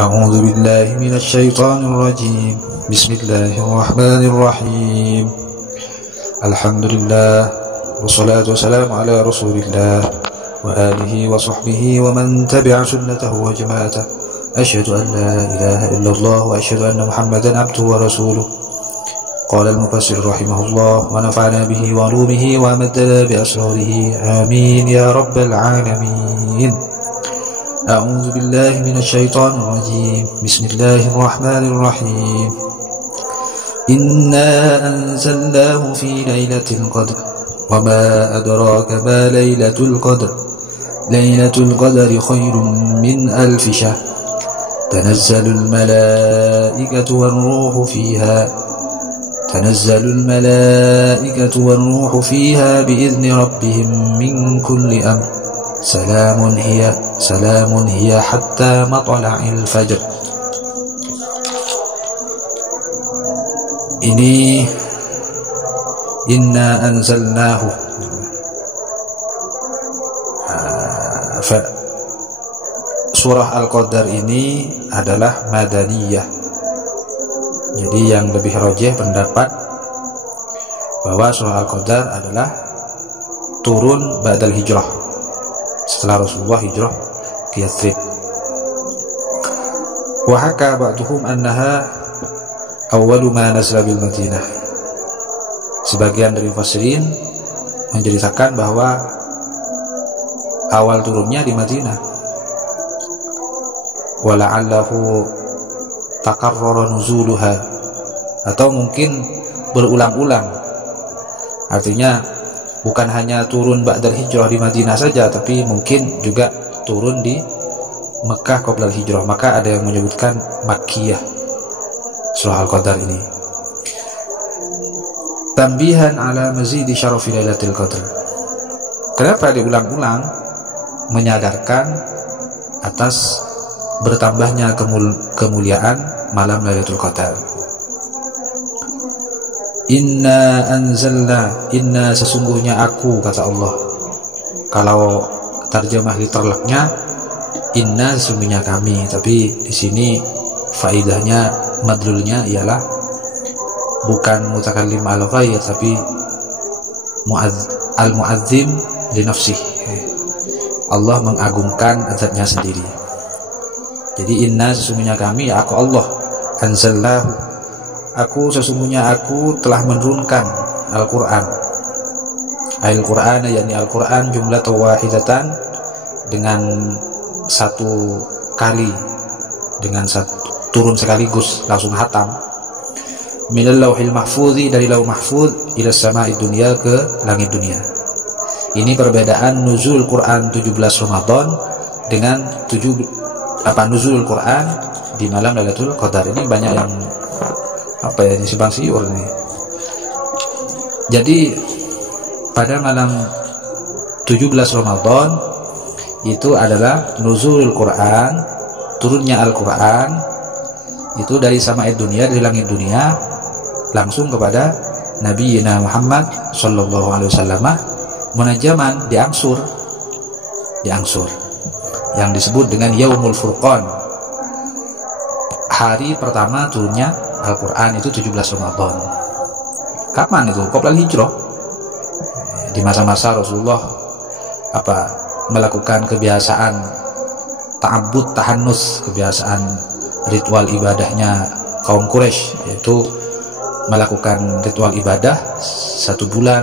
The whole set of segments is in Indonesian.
أعوذ بالله من الشيطان الرجيم بسم الله الرحمن الرحيم الحمد لله والصلاة والسلام على رسول الله وآله وصحبه ومن تبع سنته وجماعته أشهد أن لا إله إلا الله وأشهد أن محمدا عبده ورسوله قال المفسر رحمه الله ونفعنا به وعلومه ومدنا بأسراره آمين يا رب العالمين. أعوذ بالله من الشيطان الرجيم بسم الله الرحمن الرحيم إنا أنزلناه في ليلة القدر وما أدراك ما ليلة القدر ليلة القدر خير من ألف شهر تنزل الملائكة والروح فيها بإذن ربهم من كل أمر سلام هي حتى مطلع الفجر. Ini inna anzalnahu, surah Al-Qadar ini adalah madaniyah. Jadi yang lebih rajih pendapat bahwa surah Al-Qadar adalah turun ba'dal hijrah, setelah Rasulullah hijrah ke Yathrib. Wa haka ba'duhum annaha awwalu ma nazala bil Madinah. Sebagian dari mufassirin menceritakan bahwa awal turunnya di Madinah. Wa la'allahu takarrara nuzuluha, atau mungkin berulang-ulang. Artinya bukan hanya turun ba'dal hijrah di Madinah saja, tapi mungkin juga turun di Mekah qoblal hijrah. Maka ada yang menyebutkan Makkiyah surah Al-Qadar ini. Tambihan ala mazidi syarafi lailatul qadr. Kenapa diulang-ulang? Menyadarkan atas bertambahnya kemuliaan malam Lailatul Qadar. Inna sesungguhnya aku, kata Allah. Kalau terjemah literalnya inna sesungguhnya kami, tapi di sini faidahnya madlulnya ialah bukan mutakallim al-ghair, tapi al-mu'azzim li nafsih. Allah mengagungkan zatnya sendiri. Jadi inna sesungguhnya kami, aku Allah, anzallahu, sesungguhnya aku telah menurunkan Al-Quran. Al-Quran yakni Al-Quran jumlah wahidatan, dengan satu kali, dengan turun sekaligus, langsung hatam. Minal lauhil mahfudhi, dari lauh mahfudh, ila sama'i dunia, ke langit dunia. Ini perbedaan nuzul Quran 17 Ramadan dengan nuzul Quran di malam Lailatul Qadar. Ini banyak yang ini simpang siur nih. Jadi pada malam 17 Ramadan itu adalah nuzul Quran, turunnya Al-Quran itu dari sama'id dunia, dari langit dunia, langsung kepada Nabi Muhammad sallallahu alaihi wasallam, munajaman, diangsur, yang disebut dengan Yaumul Furqan. Hari pertama turunnya Al-Quran itu 17 Ramadan. Kapan itu? Qoblal hijrah. Di masa-masa Rasulullah melakukan kebiasaan ta'abbud tahannus, kebiasaan ritual ibadahnya kaum Quraisy, yaitu melakukan ritual ibadah 1 bulan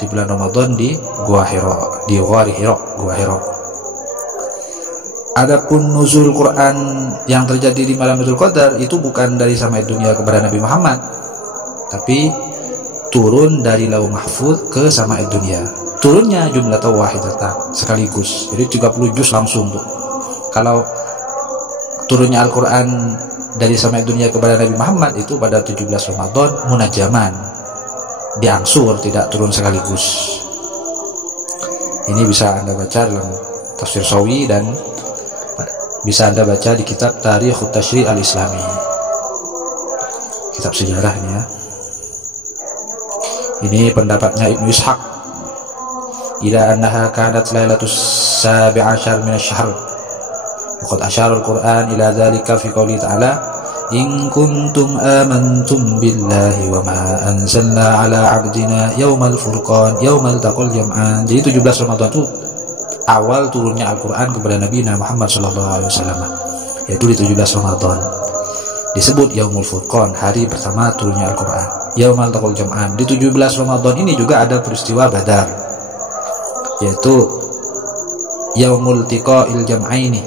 di bulan Ramadan di Gua Hira. Adapun nuzul Quran yang terjadi di malam Lailatul Qadar itu bukan dari sama'id dunia kepada Nabi Muhammad, tapi turun dari lauh mahfuz ke sama'id dunia. Turunnya jumlah wahidatan, sekaligus. Jadi 30 juz langsung tuh. Kalau turunnya Al-Quran dari sama'id dunia kepada Nabi Muhammad itu pada 17 Ramadan, munajaman, diangsur, tidak turun sekaligus. Ini bisa Anda baca dalam tafsir Sawi, dan bisa Anda baca di kitab Tarikh Tashri' Al-Islami, kitab sejarahnya. Ini pendapatnya Ibnu Ishaq. Ila annaha kanat lailatus sabi'ashar min asy-syahr Waqad asyara al-Qur'an ila dzalika fi qouli ta'ala in kuntum amantum billahi wa ma anzalna ala 'abdina yaumal furqan yaumal taqal jam'an. Jadi 17 Ramadan itu awal turunnya Al-Qur'an kepada Nabi Muhammad sallallahu alaihi wasallam, yaitu di 17 Ramadan. Disebut Yaumul Furqan, hari pertama turunnya Al-Qur'an. Yaumal taqal jam'an. Di 17 Ramadan ini juga ada peristiwa Badar, yaitu Yaumul tiqa'il jam'aini,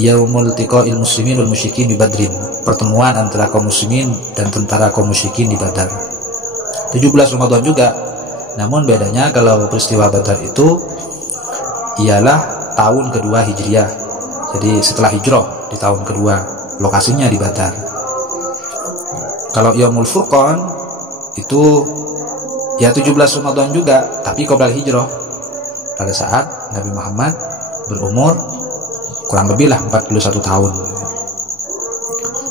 Yaumul tiqa'il muslimin wal musyrikin di Badrin, pertemuan antara kaum muslimin dan tentara kaum musyrikin di Badar. 17 Ramadan juga. Namun bedanya kalau peristiwa Badar itu ialah tahun kedua Hijriah. Jadi setelah hijrah di tahun kedua, lokasinya di Badar. Kalau Yaumul Furqan itu ya 17 Ramadan juga, tapi qabla hijrah, pada saat Nabi Muhammad berumur kurang lebih lah 41 tahun.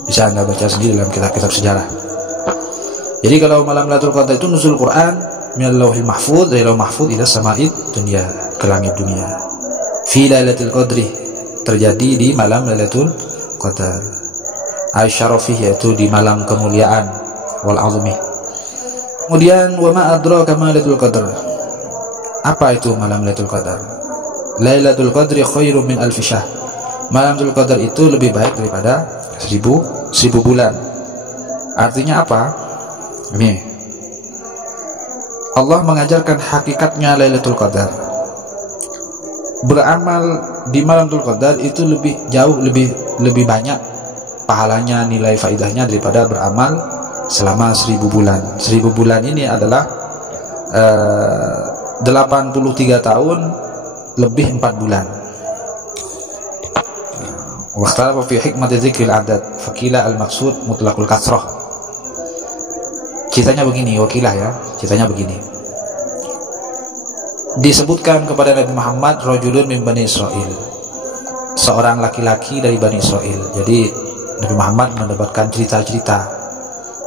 Bisa Anda baca sendiri dalam kitab-kitab sejarah. Jadi kalau malam Lailatul Qadar itu nuzul Quran minal lauhil mahfuz, dari lauh mahfuz ila sama'id dunia, ke langit dunia. Fi Lailatul Qadri, terjadi di malam Lailatul Qadar. Aisyarafih, yaitu di malam kemuliaan wal azmi. Kemudian wa ma adraka ma Lailatul Qadar. Apa itu malam Lailatul Qadar? Lailatul Qadri khairum min alfi syahr. Malam Lailatul Qadar itu lebih baik daripada 1000 bulan. Artinya apa? Ini Allah mengajarkan hakikatnya Lailatul Qadar. Beramal di malam Lailatul Qadar itu lebih banyak pahalanya, nilai faidahnya daripada beramal selama 1000 bulan. 1000 bulan ini adalah 83 tahun lebih 4 bulan. Waqtalafa fi hikmati dzikril adad, faqila al-maqsud mutlaqul kasrah. Ceritanya begini, wakilah ya, ceritanya begini. Disebutkan kepada Nabi Muhammad rajulun min Bani Israil, seorang laki-laki dari Bani Israil. Jadi Nabi Muhammad mendapatkan cerita-cerita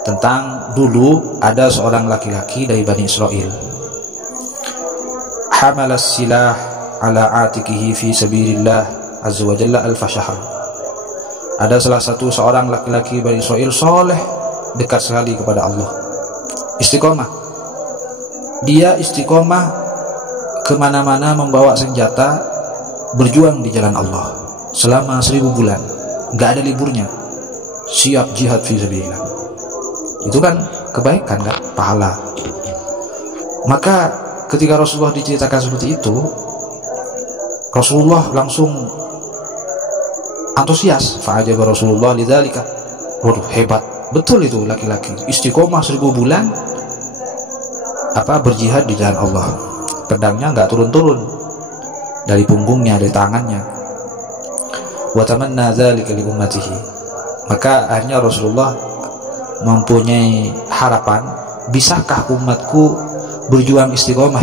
tentang dulu ada seorang laki-laki dari Bani Israil. Hamalas silah ala atikihi fi sabilillah azza wa jalla al-fashahr. Ada salah satu seorang laki-laki Bani Israil soleh, dekat sekali kepada Allah, istiqomah. Dia istiqomah kemana-mana membawa senjata, berjuang di jalan Allah selama 1000 bulan, gak ada liburnya, siap jihad fi sabilillah. Itu kan kebaikan kan, pahala. Maka ketika Rasulullah diceritakan seperti itu, Rasulullah langsung antusias. Fa'ajaba Rasulullah lidzalika. Waduh, hebat betul itu laki-laki, istiqomah 1000 bulan berjihad di jalan Allah. Pedangnya enggak turun-turun dari punggungnya, dari tangannya. Wa tamanna dzalika li ummatihi. Maka akhirnya Rasulullah mempunyai harapan, bisakah umatku berjuang istiqomah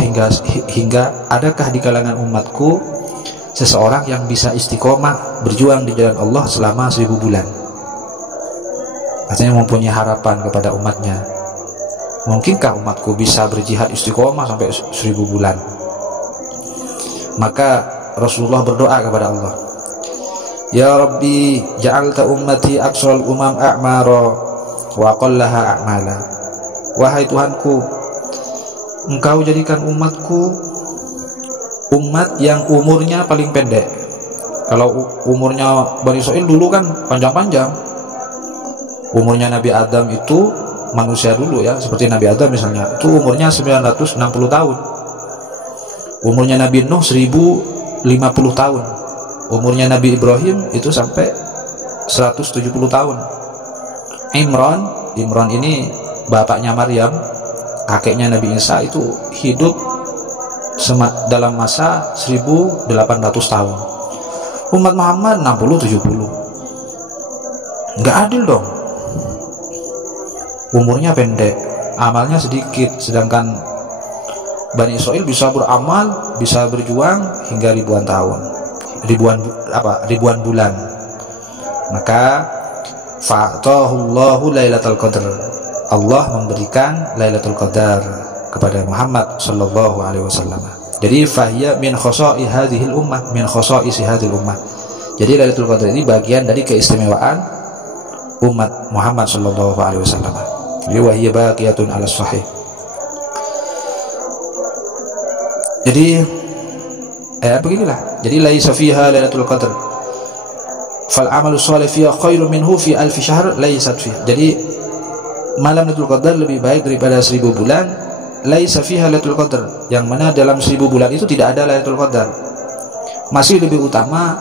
hingga adakah di kalangan umatku seseorang yang bisa istiqomah berjuang di jalan Allah selama 1000 bulan. Artinya mempunyai harapan kepada umatnya, mungkinkah umatku bisa berjihad istiqomah sampai 1000 bulan? Maka Rasulullah berdoa kepada Allah, Ya Rabbi ja'alta ummati aksral umam a'mara wa aqallaha a'mala. Wahai Tuhanku, Engkau jadikan umatku umat yang umurnya paling pendek. Kalau umurnya Bani Israil dulu kan panjang-panjang. Umurnya Nabi Adam itu, manusia dulu ya, seperti Nabi Adam misalnya, itu umurnya 960 tahun. Umurnya Nabi Nuh 1050 tahun. Umurnya Nabi Ibrahim itu sampai 170 tahun. Imran ini bapaknya Maryam, kakeknya Nabi Isa, itu hidup dalam masa 1800 tahun. Umat Muhammad 60-70. Nggak adil dong. Umurnya pendek, amalnya sedikit, sedangkan Bani Israil bisa beramal, bisa berjuang hingga ribuan tahun, ribuan bulan. Maka fa'atahullahu Lailatul Qadar. Allah memberikan Lailatul Qadar kepada Muhammad sallallahu alaihi wasallam. Jadi fahiya min khosa'is hadhil ummah, min khosa'is hadhil ummah. Jadi Lailatul Qadar ini bagian dari keistimewaan umat Muhammad sallallahu alaihi wasallam. Jadi wa hiya baqiyatun 'ala sahih. Jadi beginilah. Jadi laisa fiha Lailatul Qadar. Fal 'amalu shalih fiha khairun minhu fi alf syahr laisat fiha. Jadi malam Lailatul Qadar lebih baik daripada 1000 bulan. Laisa fiha Lailatul Qadar, yang mana dalam 1000 bulan itu tidak ada Lailatul Qadar. Masih lebih utama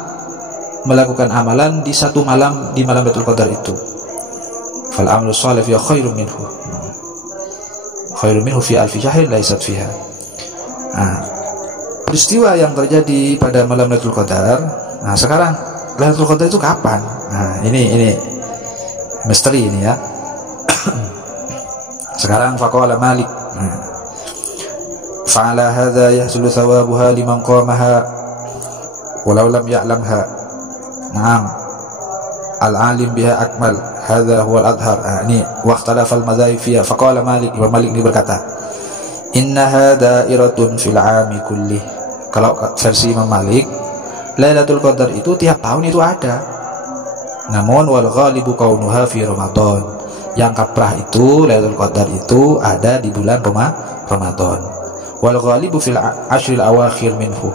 melakukan amalan di satu malam, di malam Lailatul Qadar itu. Fal amalu shalih fiha khairun minhu fi alfi syahr laisat fiha. Peristiwa yang terjadi pada malam Lailatul Qadar. Sekarang Lailatul Qadar itu kapan? Ini misteri ini ya. Sekarang faqala Malik. Fa'ala hadza yahsulu thawabuha liman qamaha walau lam ya'lamha. Naam, al-alim biha akmal, hadza huwa al-adhar. Ini waqtalafa al-madzhab fiha. Faqala Malik, Imam Malik ini berkata, innaha da'iratun fil 'ami kulli. Kalau versi Imam Malik, Lailatul Qadar itu tiap tahun itu ada. Namun wal ghalibu kaunuha fi Ramadan. Yang kaprah itu Lailatul Qadar itu ada di bulan Ramadan. Wal ghalibu fil 'ashril awakhir minhu.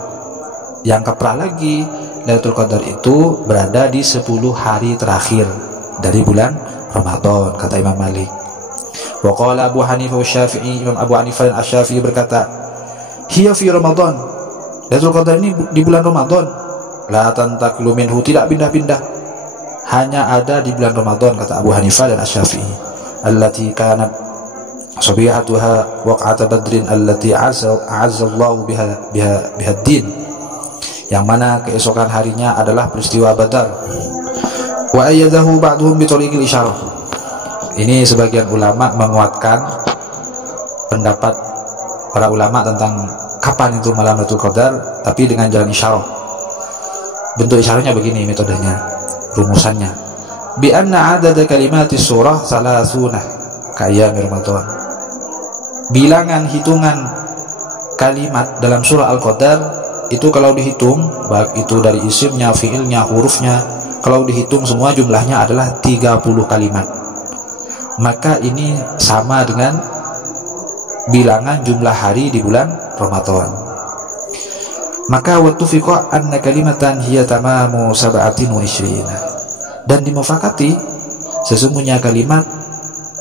Yang kaprah lagi Lailatul Qadar itu berada di 10 hari terakhir dari bulan Ramadan, kata Imam Malik. Wa qala Abu Hanifah wa Syafi'i, Imam Abu Hanifah dan Asy-Syafi'i berkata, hiya fi Ramadan. Lailatul Qadar ini di bulan Ramadan. La tantaqilu minhu, tidak pindah-pindah. Hanya ada di bulan Ramadan, kata Abu Hanifah dan Asy-Syafi'i. Allati kanat sabihatuha waq'at badrin allati azzallahu biha ad-din. Yang mana keesokan harinya adalah peristiwa Badar. Wa ayyadahu ba'duhum bi tariqil isyarah. Ini sebagian ulama menguatkan pendapat para ulama tentang kapan itu malam Lailatul Qadar, tapi dengan jalan isyarah. Bentuk isyarahnya begini metodenya, rumusannya. Bi anna 'adada kalimatis surah 30 ka ayyami Ramadan. Bilangan hitungan kalimat dalam surah Al-Qadar itu kalau dihitung, baik itu dari isimnya, fiilnya, hurufnya, kalau dihitung semua jumlahnya adalah 30 kalimat. Maka ini sama dengan bilangan jumlah hari di bulan Ramadan. Maka wattufiqa anna kalimatan hiya tamamu 27. Dan dimufakati sesungguhnya kalimat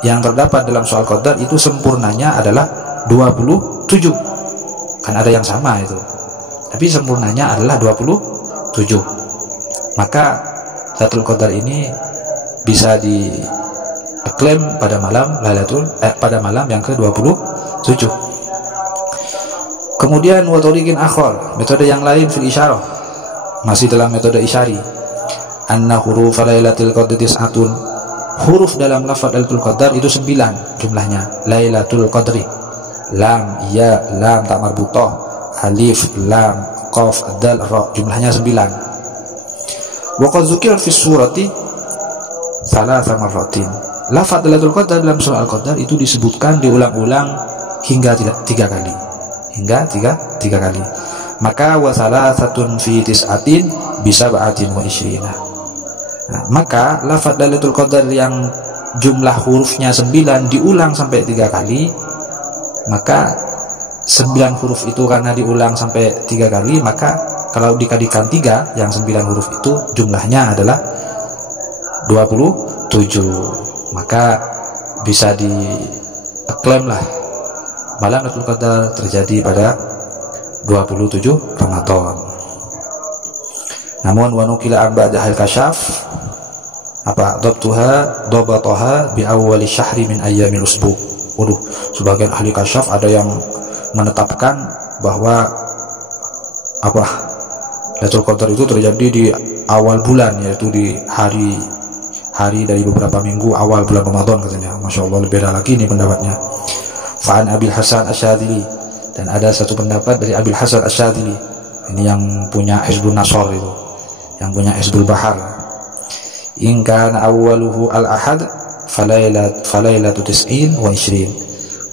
yang terdapat dalam soal qadar itu sempurnanya adalah 27. Kan ada yang sama itu, tapi sempurnanya adalah 27. Maka Lailatul Qadar ini bisa diklaim pada malam pada malam yang ke-27. Kemudian wa tariqin akhar, metode yang lain fil isyarah, masih dalam metode isyari. Anna huruf Lailatul Qadri tis'atun. Huruf dalam lafaz Lailatul Qadar itu 9 jumlahnya. Lailatul Qadri, lam, ya, lam tak marbutah, alif, lam, qaf, dal, ra, jumlahnya 9. Wa qad dzukira fi surati 3 marratin. Lafaz Lailatul Qadar dalam surah Al-Qadar itu disebutkan diulang-ulang hingga 3 kali. Hingga 3 kali. Maka wa salasatun fi tis'atin bisa ba'atin wa isyrina. Maka lafaz Lailatul Qadar yang jumlah hurufnya 9 diulang sampai 3 kali, maka 9 huruf itu karena diulang sampai 3 kali, maka kalau dikalikan 3 yang 9 huruf itu jumlahnya adalah 27. Maka bisa diklaim lah malam Lailatul Qadar terjadi pada 27 Ramadan. Namun wa nukila an ba'da al-kasyaf dhabataha bi awwali syahri min ayyamil usbu'. Waduh, sebagian ahli kasyaf ada yang menetapkan bahwa Lailatul Qadar itu terjadi di awal bulan, yaitu di hari dari beberapa minggu awal bulan Ramadan katanya. Masya Allah, lebih beda lagi ini pendapatnya. Fa'an Abil Hasan Asyadili, dan ada satu pendapat dari Abil Hasan Asyadili, ini yang punya Hizbun Nasr itu, yang punya Hizbul Bahar. In kana awwaluhu al-ahad falailatu tis'in wa ishrin.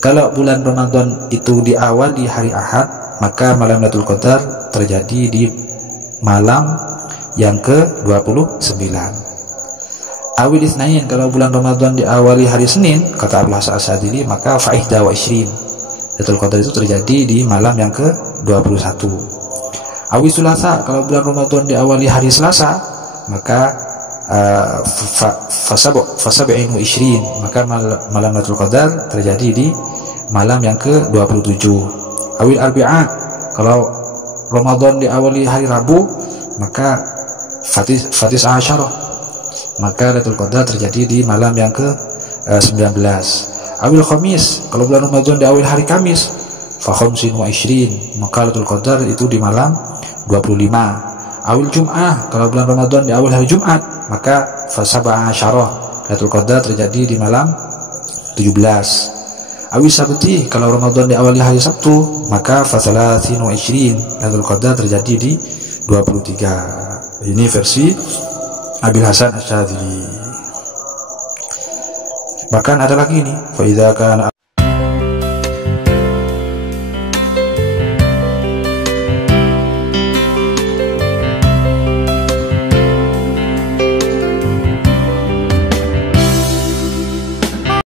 Kalau bulan Ramadan itu di awal di hari Ahad, maka malam Lailatul Qadar terjadi di malam yang ke-29. Awil Itsnain, kalau bulan Ramadan diawali hari Senin, kata Abdul Hasan Asyadzili, maka fa'ihda wa ishrin, Lailatul Qadar itu terjadi di malam yang ke-21. Awil Sulasa, kalau bulan Ramadan diawali hari Selasa, maka fasab'in wa ishrin, maka malam Lailatul Qadar terjadi di malam yang ke-27. Awil Arbi'a, kalau Ramadan diawali hari Rabu, maka fatis asyarah, maka Lailatul Qadar terjadi di malam yang ke-19. Awil Khamis, kalau bulan Ramadan diawali hari Kamis, fa khamsin wa ishrin, maka Lailatul Qadar itu di malam 25. Awil Jum'ah, kalau bulan Ramadan diawali hari Jumat, maka fa sab'a asyarah, Lailatul Qadar terjadi di malam 17. Awil Sabti, kalau Ramadan diawali hari Sabtu, maka fa thalathin wa ishrin, Lailatul Qadar terjadi di 23. Ini versi Abil Hasan Asyadzili. Bahkan ada lagi ini, fa idza kana